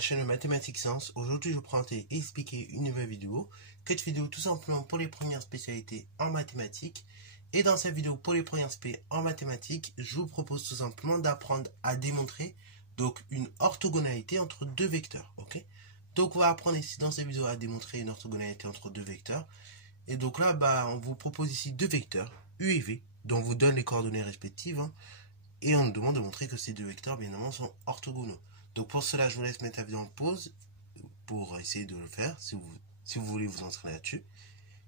la chaîne Mathématiques Sciences. Aujourd'hui, je vais vous présenter et expliquer une nouvelle vidéo. Cette vidéo tout simplement pour les premières spécialités en mathématiques. Et dans cette vidéo pour les premières spé en mathématiques, je vous propose tout simplement d'apprendre à démontrer donc une orthogonalité entre deux vecteurs. Ok, donc on va apprendre ici dans cette vidéo à démontrer une orthogonalité entre deux vecteurs. Et donc là, on vous propose ici deux vecteurs, U et V, dont on vous donne les coordonnées respectives. Et on nous demande de montrer que ces deux vecteurs, bien évidemment, sont orthogonaux. Donc pour cela, je vous laisse mettre la vidéo en pause pour essayer de le faire, si vous voulez vous entraîner là-dessus.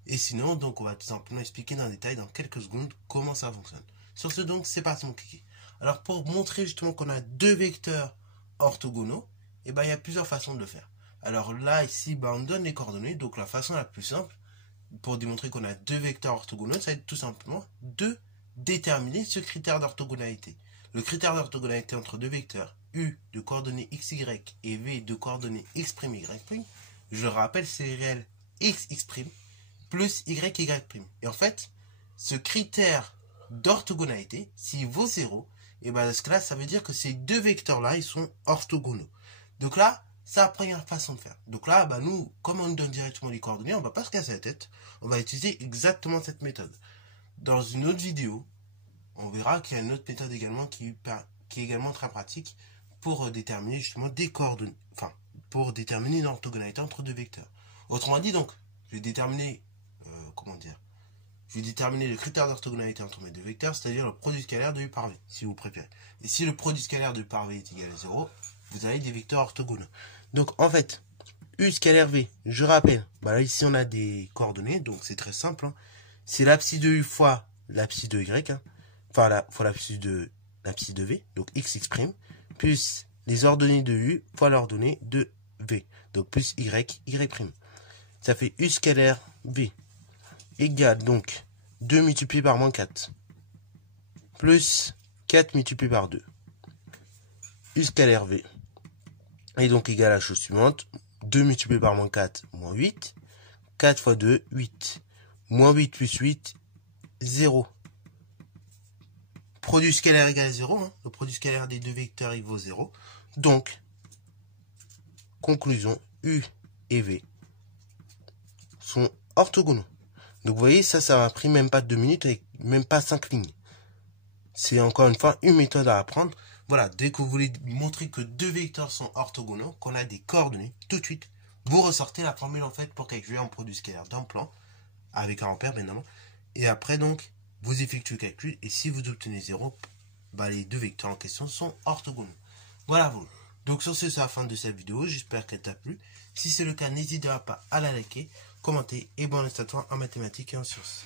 Et sinon, donc on va tout simplement expliquer dans le détail, dans quelques secondes, comment ça fonctionne. Sur ce, donc, c'est parti mon kiki. Alors pour montrer justement qu'on a deux vecteurs orthogonaux, il y a plusieurs façons de le faire. Alors là, ici, on donne les coordonnées. Donc la façon la plus simple, pour démontrer qu'on a deux vecteurs orthogonaux, ça va être tout simplement de déterminer ce critère d'orthogonalité. Le critère d'orthogonalité entre deux vecteurs, U de coordonnées xy et V de coordonnées x', y', je le rappelle, c'est réel x plus y'. Et en fait, ce critère d'orthogonalité, s'il vaut 0, et dans ce cas-là, ça veut dire que ces deux vecteurs-là, ils sont orthogonaux. Donc là, c'est la première façon de faire. Donc là, nous, comme on nous donne directement les coordonnées, on ne va pas se casser la tête. On va utiliser exactement cette méthode. Dans une autre vidéo, on verra qu'il y a une autre méthode également qui est également très pratique pour déterminer justement des coordonnées, pour déterminer une orthogonalité entre deux vecteurs. Autrement dit, donc, je vais déterminer, je vais déterminer le critère d'orthogonalité entre mes deux vecteurs, c'est-à-dire le produit scalaire de U par V, si vous préférez. Et si le produit scalaire de U par V est égal à 0, vous avez des vecteurs orthogonaux. Donc, en fait, U scalaire V, je rappelle, là, ici, on a des coordonnées, donc c'est très simple. C'est l'abscisse de U fois l'abscisse de Y, fois l'abscisse de V, donc x', plus les ordonnées de U fois l'ordonnée de V, donc plus y'. Ça fait U scalaire V égale donc 2 multiplié par moins 4, plus 4 multiplié par 2. U scalaire V est donc égal à la chose suivante, 2 multiplié par moins 4, moins 8, 4 fois 2, 8, moins 8 plus 8, 0. Produit scalaire égal à 0, le produit scalaire des deux vecteurs il vaut 0. Donc, conclusion, U et V sont orthogonaux. Donc vous voyez, ça m'a pris même pas 2 minutes avec même pas 5 lignes. C'est encore une fois une méthode à apprendre. Voilà, dès que vous voulez montrer que deux vecteurs sont orthogonaux, qu'on a des coordonnées, tout de suite, vous ressortez la formule en fait pour calculer un produit scalaire d'un plan, avec un ampère bien évidemment. Et après donc, vous effectuez le calcul, et si vous obtenez 0, les deux vecteurs en question sont orthogonaux. Voilà vous. Donc sur ce, c'est la fin de cette vidéo, j'espère qu'elle t'a plu. Si c'est le cas, n'hésitez pas à la liker, commenter, et bon reste à toi en mathématiques et en sciences.